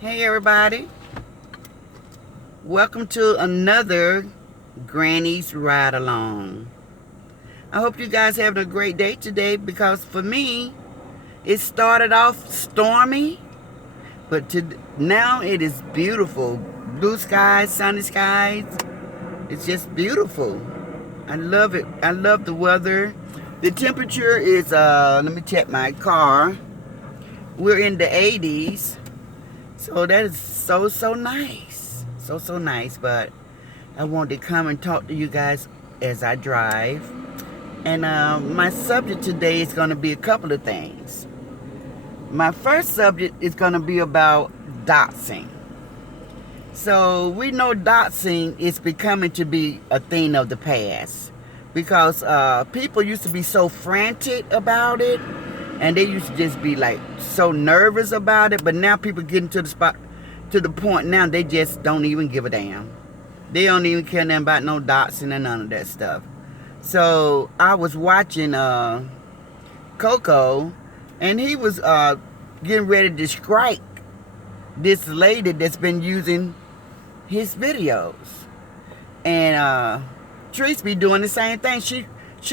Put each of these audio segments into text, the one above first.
Hey everybody, welcome to another Granny's Ride Along. I hope you guys having a great day today because for me, it started off stormy, but now it is beautiful. Blue skies, sunny skies. It's just beautiful. I love it. I love the weather. The temperature is, let me check my car. We're in the 80s. So that is so nice. So nice. But I wanted to come and talk to you guys as I drive. And my subject today is going to be a couple of things. My first subject is going to be about doxing. So we know doxing is becoming to be a thing of the past. Because people used to be so frantic about it. And they used to just be like so nervous about it. But now people getting to the point now they just don't even give a damn. They don't even care nothing about no doxing and none of that stuff. So I was watching Coco, and he was getting ready to strike this lady that's been using his videos. And Trese be doing the same thing. She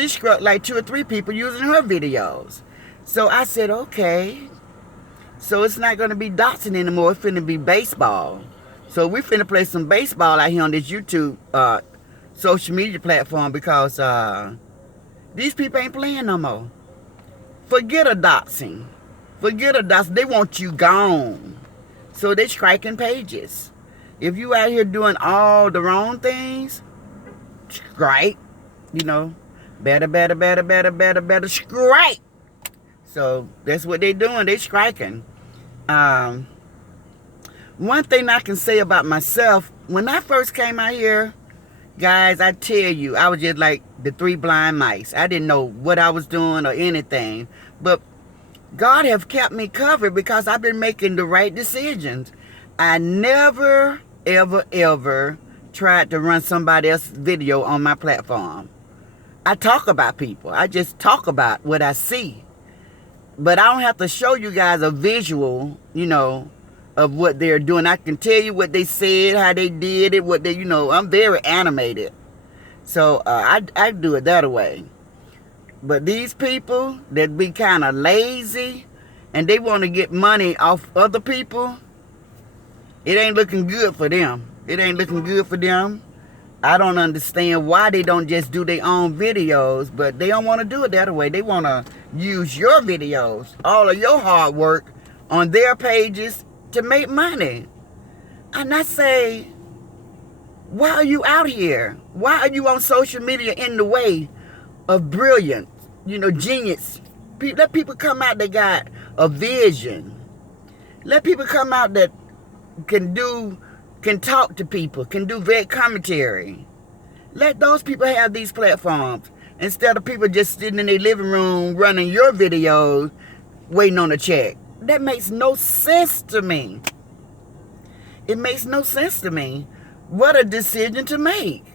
struck like 2 or 3 people using her videos. So I said, okay. So it's not going to be doxing anymore. It's finna be baseball. So we finna play some baseball out here on this YouTube social media platform because these people ain't playing no more. Forget a doxing. Forget a doxing. They want you gone. So they striking pages. If you out here doing all the wrong things, strike. You know, better, strike. So that's what they doing. They striking. One thing I can say about myself, when I first came out here, guys, I tell you, I was just like the 3 blind mice. I didn't know what I was doing or anything. But God have kept me covered because I've been making the right decisions. I never, ever tried to run somebody else's video on my platform. I talk about people. I just talk about what I see. But I don't have to show you guys a visual, of what they're doing. I can tell you what they said, how they did it, what they, I'm very animated. So I do it that way. But these people that be kind of lazy and they want to get money off other people, it ain't looking good for them. It ain't looking good for them. I don't understand why they don't just do their own videos, but they don't want to do it that way. They want to use your videos, all of your hard work on their pages to make money. And I say, why are you out here? Why are you on social media in the way of brilliant, genius? Let people come out that got a vision. Let people come out that can talk to people, can do vet commentary. Let those people have these platforms instead of people just sitting in their living room running your videos waiting on a check. That makes no sense to me. It makes no sense to me. What a decision to make.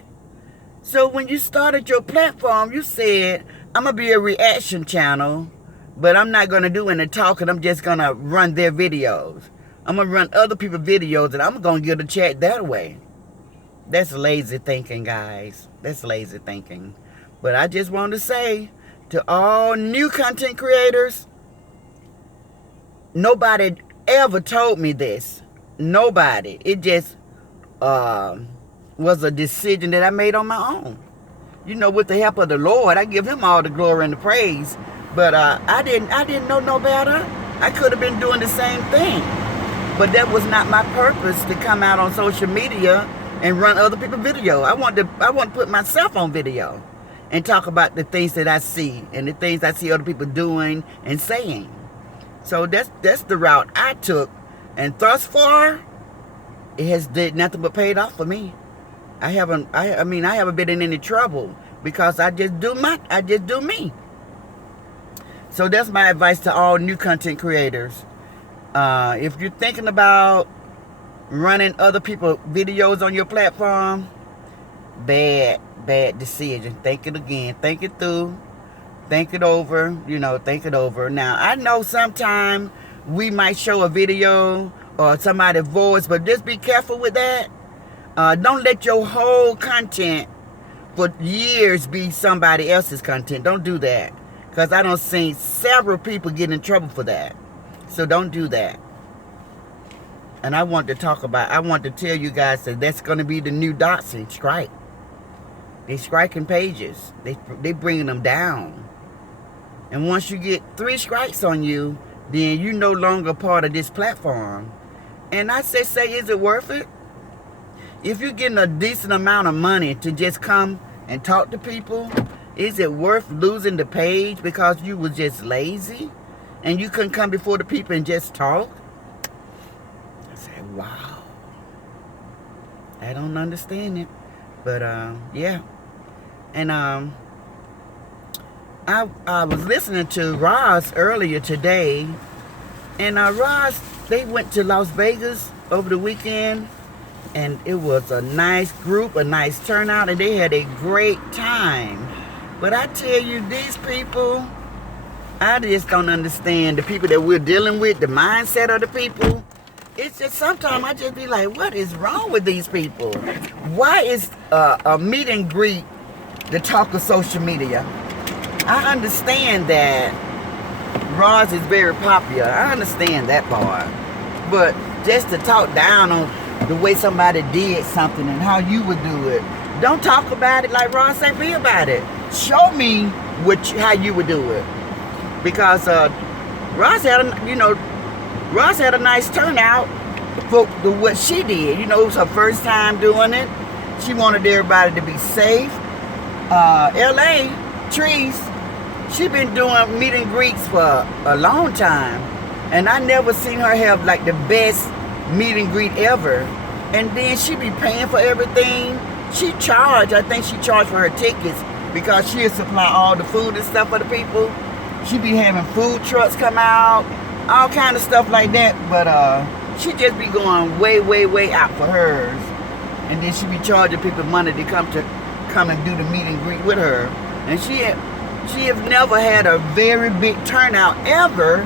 So when you started your platform, you said, I'm going to be a reaction channel, but I'm not going to do any talking. I'm just going to run their videos. I'm going to run other people's videos, and I'm going to get a check that way. That's lazy thinking, guys. That's lazy thinking. But I just want to say to all new content creators, nobody ever told me this. Nobody. It just was a decision that I made on my own. With the help of the Lord, I give him all the glory and the praise. But I didn't know no better. I could have been doing the same thing. But that was not my purpose to come out on social media and run other people's video. I want to put myself on video and talk about the things that I see and the things I see other people doing and saying. So that's the route I took, and thus far, it has did nothing but paid off for me. I haven't been in any trouble because I just do me. So that's my advice to all new content creators. If you're thinking about running other people's videos on your platform, bad decision. Think it again. Think it through. Think it over. Think it over. Now, I know sometimes we might show a video or somebody's voice, but just be careful with that. Don't let your whole content for years be somebody else's content. Don't do that, because I don't see several people get in trouble for that. So don't do that. And I want to tell you guys that that's going to be the new doxing strike. They striking pages. They bringing them down. And once you get 3 strikes on you, then you no longer part of this platform. And I say, is it worth it? If you're getting a decent amount of money to just come and talk to people, is it worth losing the page because you was just lazy and you couldn't come before the people and just talk? I said, wow. I don't understand it. But, yeah. And, I was listening to Roz earlier today. And, Roz, they went to Las Vegas over the weekend. And it was a nice group, a nice turnout, and they had a great time. But I tell you, these people, I just don't understand the people that we're dealing with, the mindset of the people. It's just sometimes I just be like, what is wrong with these people? Why is a meet and greet the talk of social media? I understand that Roz is very popular. I understand that part. But just to talk down on the way somebody did something and how you would do it. Don't talk about it like Roz said, be about it. Show me how you would do it. Because Roz had a nice turnout for what she did. You know, it was her first time doing it. She wanted everybody to be safe. LA, Trese, she been doing meet and greets for a long time. And I never seen her have like the best meet and greet ever. And then she be paying for everything. I think she charged for her tickets because she'll supply all the food and stuff for the people. She be having food trucks come out, all kind of stuff like that. But she just be going way, way, way out for hers. And then she be charging people money to come and do the meet and greet with her. And she have never had a very big turnout ever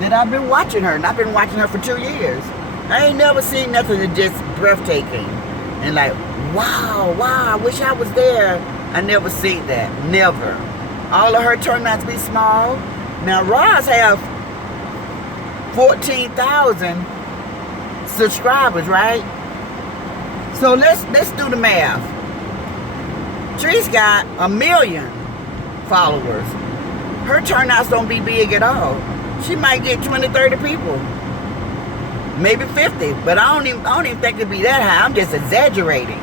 that I've been watching her. And I've been watching her for 2 years. I ain't never seen nothing that's just breathtaking. And like, wow, I wish I was there. I never seen that. Never. All of her turnouts be small. Now, Roz have 14,000 subscribers, right? So let's do the math. Trese got 1 million followers. Her turnouts don't be big at all. She might get 20, 30 people. Maybe 50, but I don't even think it'd be that high. I'm just exaggerating.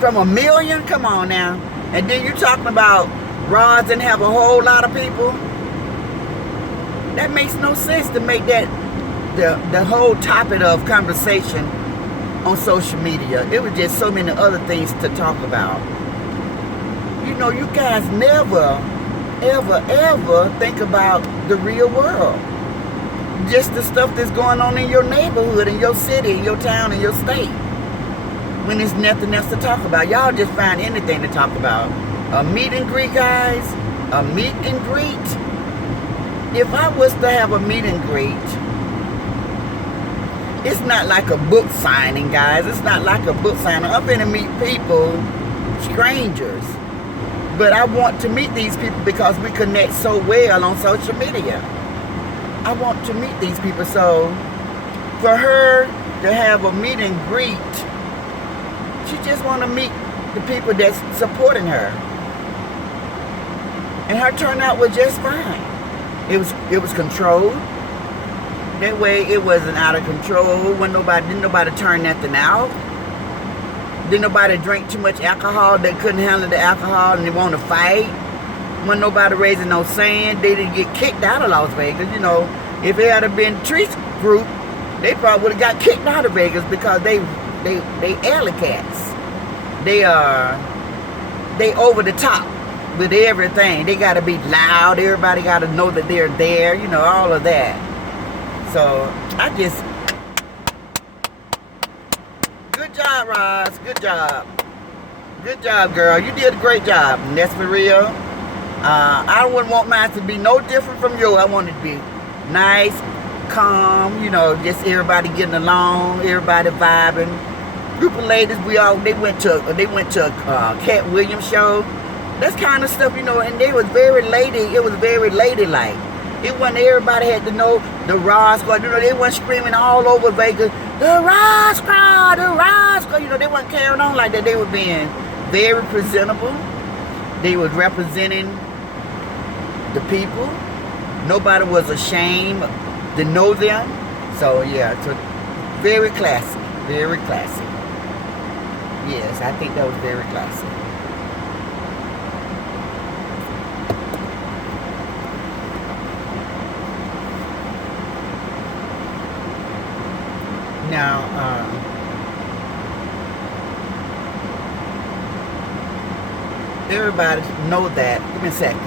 From 1 million, come on now. And then you're talking about Roz and have a whole lot of people. That makes no sense to make that the whole topic of conversation on social media. It was just so many other things to talk about. You know, you guys never, ever, ever think about the real world. Just the stuff that's going on in your neighborhood, in your city, in your town, in your state. When there's nothing else to talk about. Y'all just find anything to talk about. A meet and greet, guys. A meet and greet. If I was to have a meet and greet, it's not like a book signing, guys. It's not like a book signing. I'm going to meet people, strangers. But I want to meet these people because we connect so well on social media. I want to meet these people. So for her to have a meet and greet, she just want to meet the people that's supporting her. And her turnout was just fine. It was controlled. That way it wasn't out of control. Didn't nobody turn nothing out. Didn't nobody drink too much alcohol. They couldn't handle the alcohol and they want to fight. Wasn't nobody raising no sand. They didn't get kicked out of Las Vegas. You know, if it had been Trese group, they probably would have got kicked out of Vegas because they alley cats. They over the top with everything. They got to be loud. Everybody got to know that they're there. You know, all of that. So good job, Roz. Good job. Good job, girl. You did a great job. And that's for real. I wouldn't want mine to be no different from yours. I want it to be nice, calm, you know, just everybody getting along, everybody vibing. Group of ladies, they went to a Cat Williams show. That's kind of stuff, you know, and they was very lady. It was very ladylike. It wasn't everybody had to know the Ross Squad. You know, they weren't screaming all over Vegas, the Ross Squad, the Ross Squad. You know, they weren't carrying on like that. They were being very presentable. They was representing the people. Nobody was ashamed to know them. So yeah, so very classy, very classy. Yes, I think that was very classy. Now, everybody know that. Give me a second.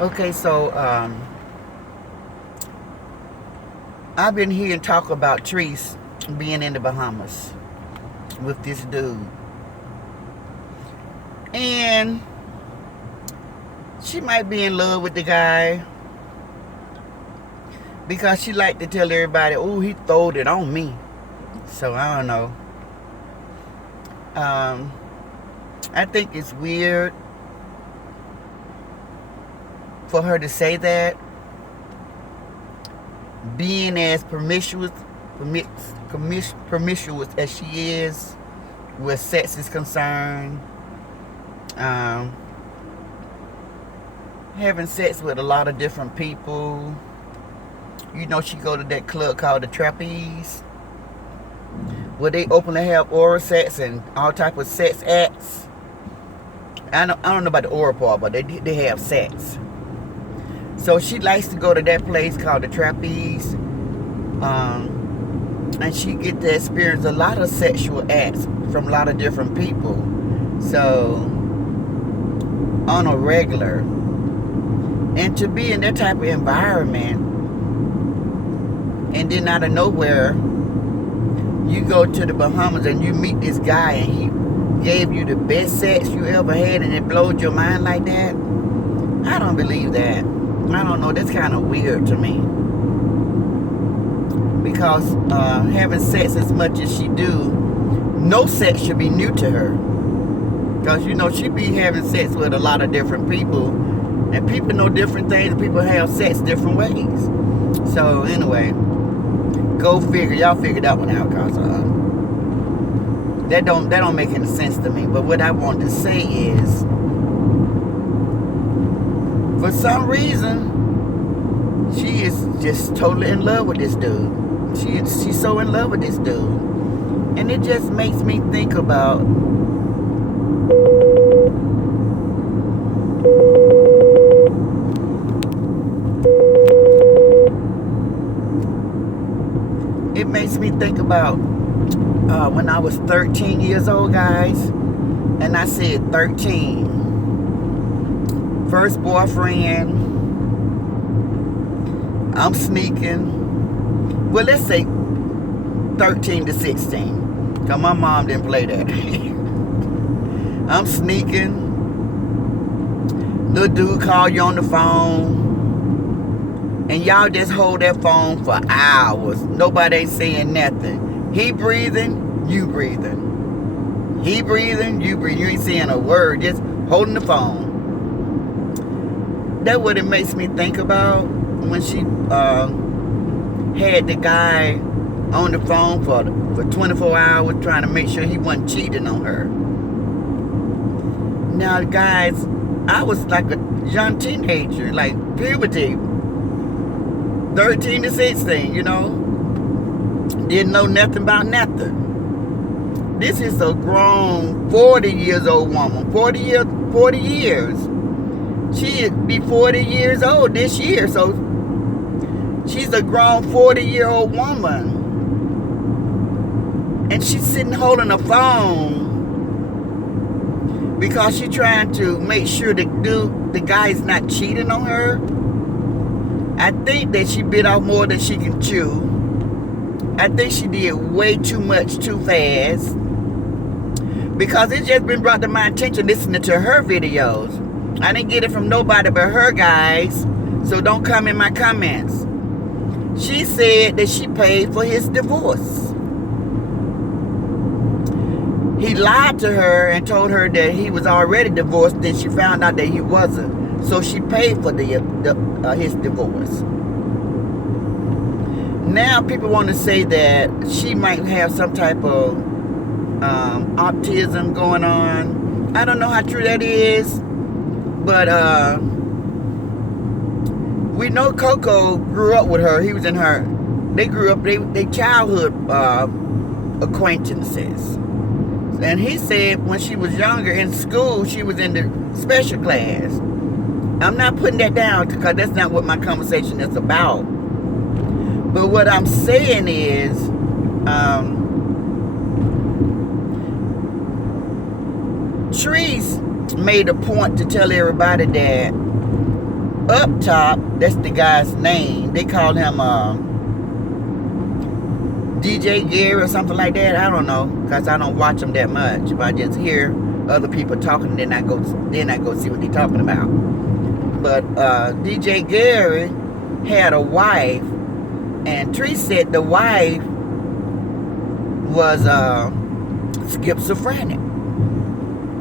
Okay, so I've been hearing talk about Trese being in the Bahamas with this dude, and she might be in love with the guy because she like to tell everybody, oh, he throwed it on me. So I don't know. I think it's weird for her to say that, being as promiscuous as she is where sex is concerned, having sex with a lot of different people. You know, she go to that club called the Trapeze, where they openly have oral sex and all type of sex acts. I don't know about the oral part, but they have sex. So she likes to go to that place called the Trapeze, and she get to experience a lot of sexual acts from a lot of different people. So on a regular, and to be in that type of environment, and then out of nowhere, you go to the Bahamas and you meet this guy and he gave you the best sex you ever had and it blowed your mind like that. I don't believe that. I don't know, that's kind of weird to me. Because having sex as much as she do, no sex should be new to her. Because, you know, she be having sex with a lot of different people. And people know different things. People have sex different ways. So, anyway, go figure. Y'all figure that one out. Because that don't make any sense to me. But what I want to say is, for some reason, she is just totally in love with this dude. She's so in love with this dude. And it just makes me think about when I was 13 years old, guys. And I said 13. First boyfriend. I'm sneaking. Well, let's say 13 to 16. Because my mom didn't play that. I'm sneaking. Little dude call you on the phone. And y'all just hold that phone for hours. Nobody ain't saying nothing. He breathing, you breathing. He breathing, you breathing. You ain't saying a word, just holding the phone. That's what it makes me think about when she had the guy on the phone for 24 hours trying to make sure he wasn't cheating on her. Now, guys, I was like a young teenager, like puberty. 13 to 16, you know. Didn't know nothing about nothing. This is a grown 40 years old woman. 40 years. She'll be 40 years old this year. So she's a grown 40-year-old woman. And she's sitting holding a phone because she's trying to make sure the guy's not cheating on her. I think that she bit off more than she can chew. I think she did way too much too fast. Because it's just been brought to my attention listening to her videos. I didn't get it from nobody but her, guys. So don't come in my comments. She said that she paid for his divorce. He lied to her and told her that he was already divorced. Then she found out that he wasn't. So she paid for his divorce. Now people want to say that she might have some type of autism going on. I don't know how true that is. But we know Coco grew up with her. He was in her. They grew up. They childhood acquaintances. And he said when she was younger in school, she was in the special class. I'm not putting that down because that's not what my conversation is about. But what I'm saying is, Trese made a point to tell everybody that up top, that's the guy's name. They call him DJ Gary or something like that. I don't know, because I don't watch them that much. If I just hear other people talking, then I go see what they're talking about. But DJ Gary had a wife, and Trese said the wife was schizophrenic.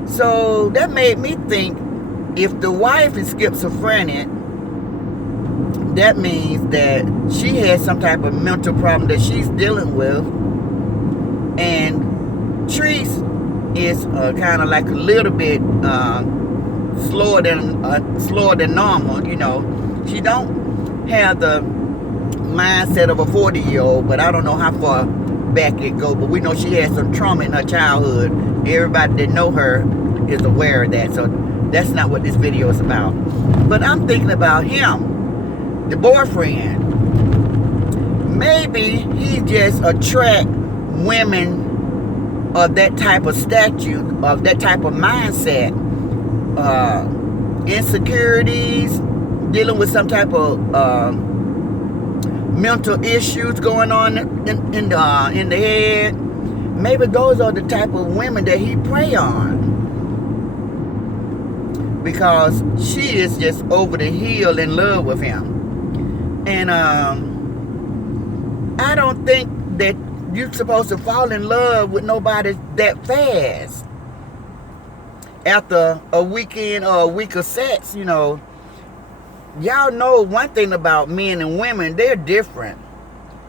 So that made me think, if the wife is schizophrenic, that means that she has some type of mental problem that she's dealing with. And Trese is kind of like a little bit slower than normal. You know, she don't have the mindset of a 40-year-old, but I don't know how far back it goes. But we know she had some trauma in her childhood. Everybody that know her is aware of that. So that's not what this video is about. But I'm thinking about him, the boyfriend. Maybe he just attract women of that type of stature, of that type of mindset, insecurities, dealing with some type of mental issues going on in the head. Maybe those are the type of women that he prey on, because she is just over the hill in love with him. And I don't think that you're supposed to fall in love with nobody that fast. After a weekend or a week of sex, you know, y'all know one thing about men and women, they're different.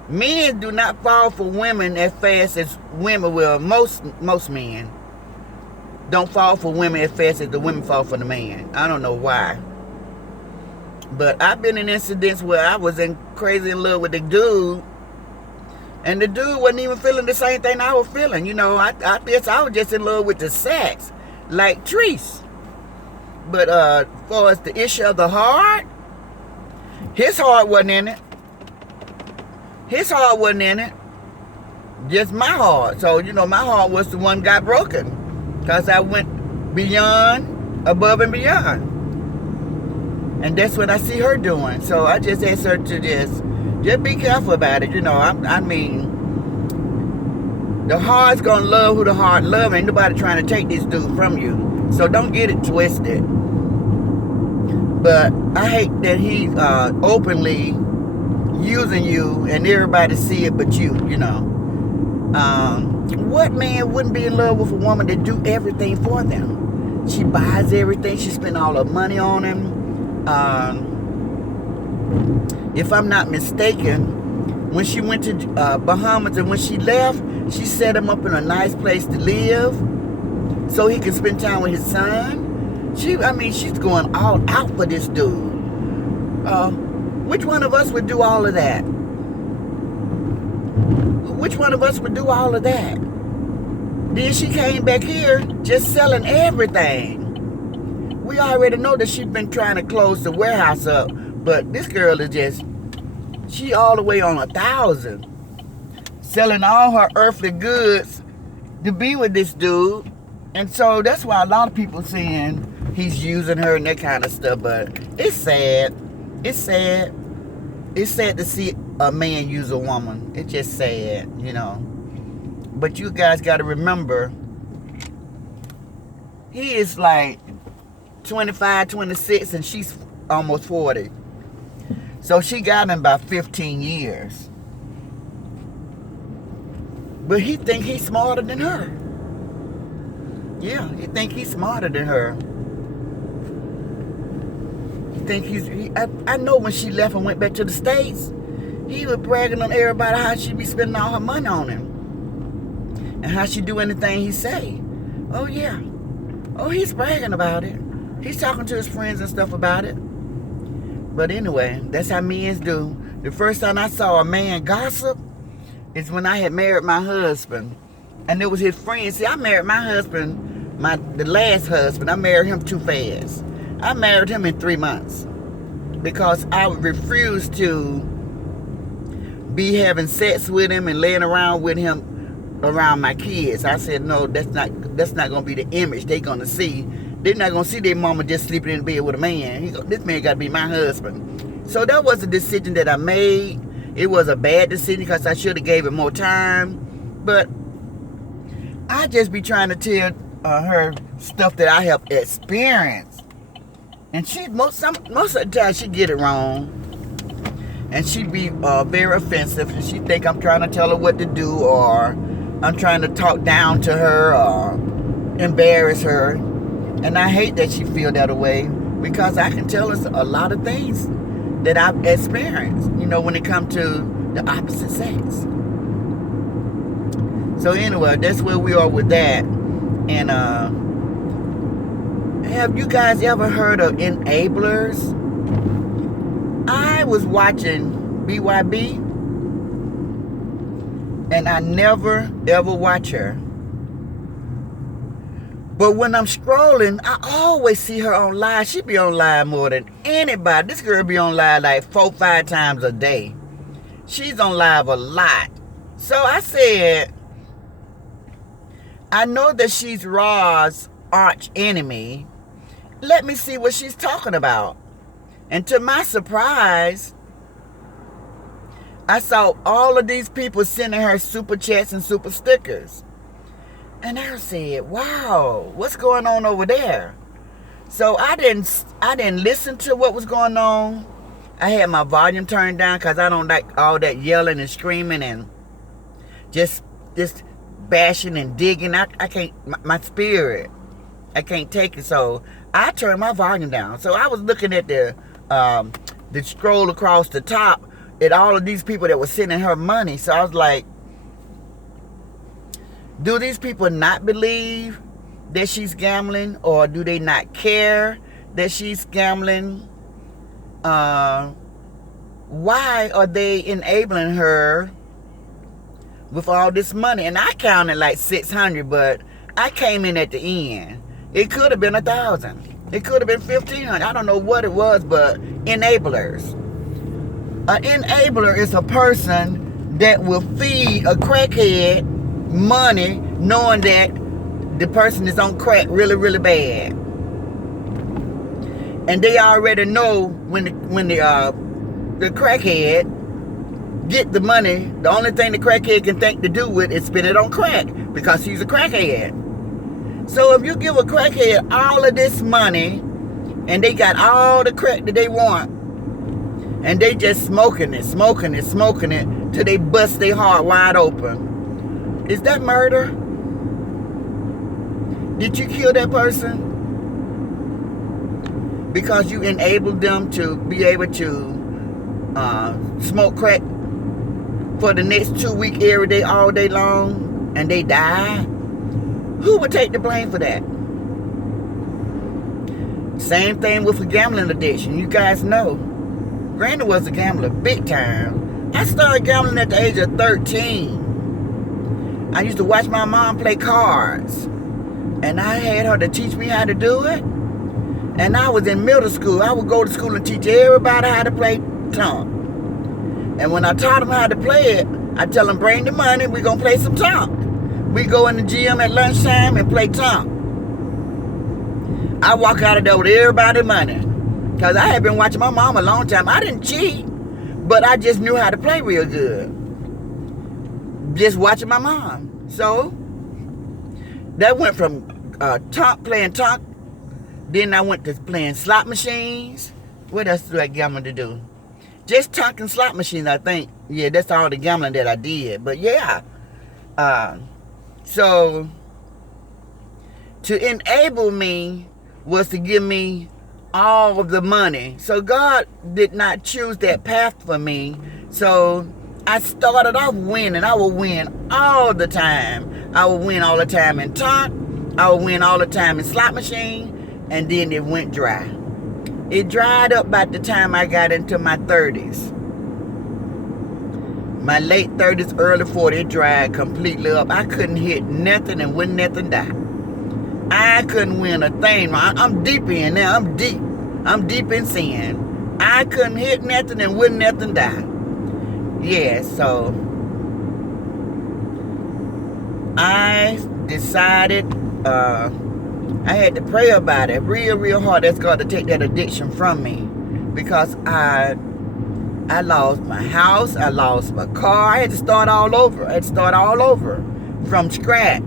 Men do not fall for women as fast as women will. Most men don't fall for women as fast as the women fall for the man. I don't know why. But I've been in incidents where I was crazy in love with the dude, and the dude wasn't even feeling the same thing I was feeling. You know, I guess I was just in love with the sex, like Trese. But as far as the issue of the heart, his heart wasn't in it. His heart wasn't in it. Just my heart. So, you know, my heart was the one got broken, because I went beyond, above and beyond. And that's what I see her doing. So I just asked her to just be careful about it. You know, I mean, the heart's going to love who the heart loves. Ain't nobody trying to take this dude from you. So don't get it twisted. But I hate that he's openly using you and everybody see it but you know. What man wouldn't be in love with a woman that do everything for them? She buys everything. She spends all her money on him. If I'm not mistaken, when she went to Bahamas and when she left, she set him up in a nice place to live so he can spend time with his son. She's going all out for this dude. Which one of us would do all of that? Which one of us would do all of that? Then she came back here just selling everything. We already know that she's been trying to close the warehouse up, but this girl is just, she all the way on 1,000. Selling all her earthly goods to be with this dude. And so that's why a lot of people saying he's using her and that kind of stuff, but it's sad. It's sad. It's sad to see a man use a woman. It's just sad, you know. But you guys got to remember, he is like 25, 26, and she's almost 40. So she got him about 15 years. But he think he's smarter than her. Yeah, he think he's smarter than her. He think I know when she left and went back to the States, he was bragging on everybody how she be spending all her money on him. And how she do anything he say. Oh yeah. Oh, he's bragging about it. He's talking to his friends and stuff about it. But anyway, that's how men do. The first time I saw a man gossip is when I had married my husband. And it was his friend. See, I married my husband, the last husband, I married him too fast. I married him in 3 months. Because I refused to be having sex with him and laying around with him around my kids. I said, no, that's not gonna be the image they're gonna see. They're not gonna see their mama just sleeping in bed with a man. This man gotta be my husband. So that was a decision that I made. It was a bad decision because I should have gave it more time. But I just be trying to tell her stuff that I have experienced. And she most of the time she get it wrong. And she be very offensive, and she think I'm trying to tell her what to do, or I'm trying to talk down to her or embarrass her. And I hate that she feel that way, because I can tell her a lot of things that I've experienced, when it comes to the opposite sex. So anyway, that's where we are with that. And have you guys ever heard of enablers? I was watching BYB, and I never ever watch her. But when I'm scrolling, I always see her on live. She be on live more than anybody. This girl be on live like 4-5 times a day. She's on live a lot. So I said, I know that she's Ra's arch enemy. Let me see what she's talking about. And to my surprise, I saw all of these people sending her super chats and super stickers. And I said, wow, what's going on over there? So I didn't listen to what was going on. I had my volume turned down because I don't like all that yelling and screaming and just bashing and digging. I can't, my spirit, I can't take it. So I turned my volume down. So I was looking at the scroll across the top at all of these people that were sending her money. So I was like, do these people not believe that she's gambling, or do they not care that she's gambling? Why are they enabling her with all this money? And I counted like 600, but I came in at the end. It could have been 1,000. It could have been 1,500. I don't know what it was, but enablers. An enabler is a person that will feed a crackhead money knowing that the person is on crack really, really bad. And they already know when the crackhead get the money, the only thing the crackhead can think to do with is spend it on crack, because he's a crackhead. So if you give a crackhead all of this money and they got all the crack that they want, and they just smoking it till they bust their heart wide open, is that murder? Did you kill that person because you enabled them to be able to smoke crack for the next 2 weeks every day, all day long, and they die? Who would take the blame for that? Same thing with a gambling addiction. You guys know, Granny was a gambler big time. I started gambling at the age of 13. I used to watch my mom play cards, and I had her to teach me how to do it. And I was in middle school. I would go to school and teach everybody how to play tonk. And when I taught them how to play it, I tell them, bring the money, we're going to play some tonk. We go in the gym at lunchtime and play tonk. I walk out of there with everybody's money, because I had been watching my mom a long time. I didn't cheat, but I just knew how to play real good. Just watching my mom. So that went from playing tonk. Then I went to playing slot machines. What else do I gamble to do? Just talking slot machines, I think. Yeah, that's all the gambling that I did. But yeah. So to enable me was to give me all of the money. So God did not choose that path for me. So I started off winning. I would win all the time. I would win all the time in talk. I would win all the time in slot machine. And then it went dry. It dried up by the time I got into my 30s. My late 30s, early 40s, it dried completely up. I couldn't hit nothing and wouldn't nothing die. I couldn't win a thing. I'm deep in now. I'm deep. I'm deep in sin. I couldn't hit nothing and wouldn't nothing die. Yeah, so I decided I had to pray about it real hard. That's God to take that addiction from me. Because I lost my house. I lost my car. I had to start all over. I had to start all over from scratch.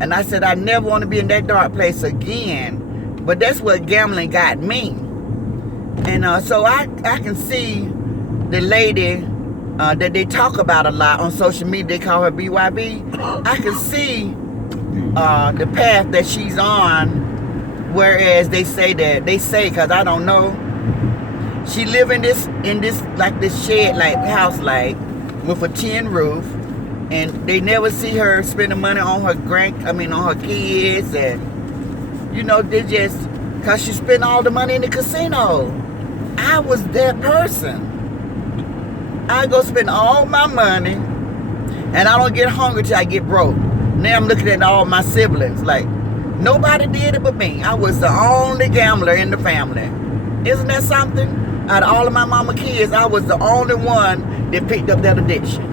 And I said, I never want to be in that dark place again. But that's what gambling got me. And so I can see the lady that they talk about a lot on social media. They call her BYB. I can see the path that she's on. Whereas they say, because I don't know, she live in this like this shed like house like with a tin roof. And they never see her spending money on her on her kids, and they just, cause she spent all the money in the casino. I was that person. I go spend all my money, and I don't get hungry till I get broke. Now I'm looking at all my siblings like nobody did it but me. I was the only gambler in the family. Isn't that something? Out of all of my mama kids, I was the only one that picked up that addiction.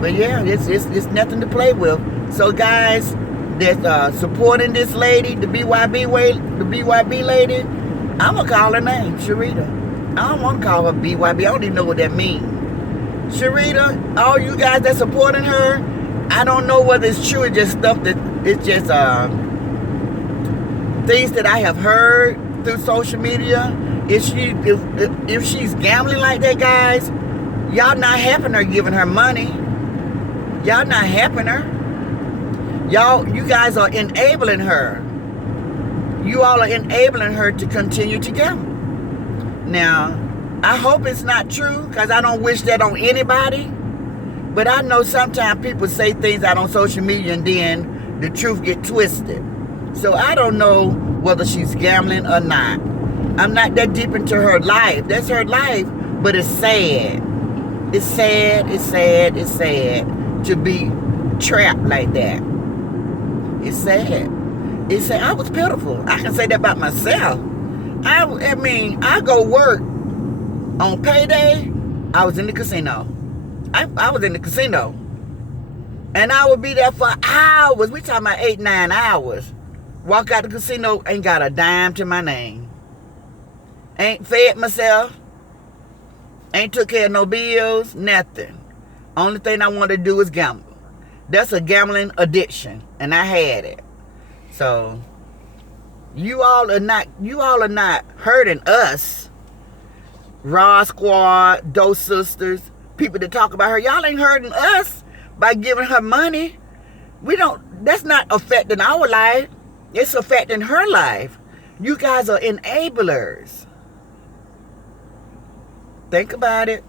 But yeah, it's nothing to play with. So guys, that's supporting this lady, the BYB lady, I'm gonna call her name, Sharita. I don't want to call her BYB. I don't even know what that means. Sharita, all you guys that supporting her, I don't know whether it's true. It's just stuff that it's just things that I have heard through social media. If she's gambling like that, guys, y'all not helping her, giving her money. Y'all not helping her. You guys are enabling her. You all are enabling her to continue to gamble. Now, I hope it's not true, because I don't wish that on anybody. But I know sometimes people say things out on social media and then the truth get twisted. So I don't know whether she's gambling or not. I'm not that deep into her life. That's her life. But it's sad. It's sad. It's sad. It's sad to be trapped like that. It's sad. It's sad. I was pitiful. I can say that about myself. I go work on payday. I was in the casino. I was in the casino. And I would be there for hours. We talking about 8-9 hours. Walk out the casino, ain't got a dime to my name. Ain't fed myself. Ain't took care of no bills. Nothing. Only thing I want to do is gamble. That's a gambling addiction, and I had it. So you all are not hurting us. Raw Squad, those sisters, people that talk about her. Y'all ain't hurting us by giving her money. That's not affecting our life. It's affecting her life. You guys are enablers. Think about it.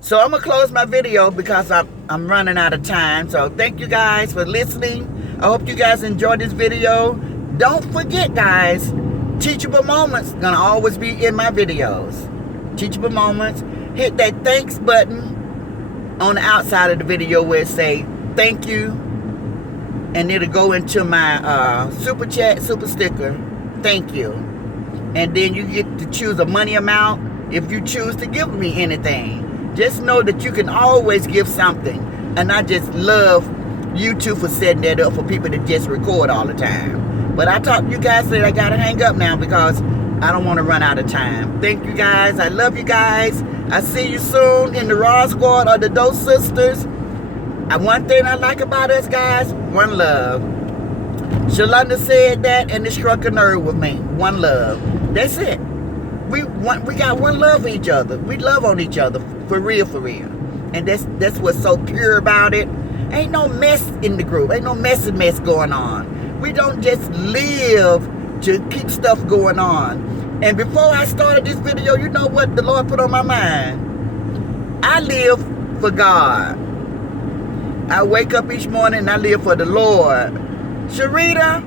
So I'm going to close my video because I'm running out of time. So thank you guys for listening. I hope you guys enjoyed this video. Don't forget, guys, teachable moments going to always be in my videos. Teachable moments. Hit that thanks button on the outside of the video where it say thank you. And it'll go into my super chat, super sticker. Thank you. And then you get to choose a money amount if you choose to give me anything. Just know that you can always give something. And I just love YouTube for setting that up for people to just record all the time. But I talked to you guys that I got to hang up now because I don't want to run out of time. Thank you guys. I love you guys. I see you soon in the Raw Squad or the Dose Sisters. One thing I like about us, guys, one love. Shalonda said that and it struck a nerve with me. One love. That's it. We got one love for each other. We love on each other for real, for real. And that's what's so pure about it. Ain't no mess in the group. Ain't no mess going on. We don't just live to keep stuff going on. And before I started this video, you know what the Lord put on my mind? I live for God. I wake up each morning and I live for the Lord. Sharita,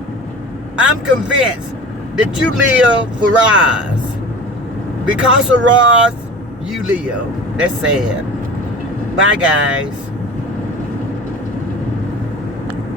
I'm convinced that you live for Roz. Because of Roz, you live. That's sad. Bye, guys.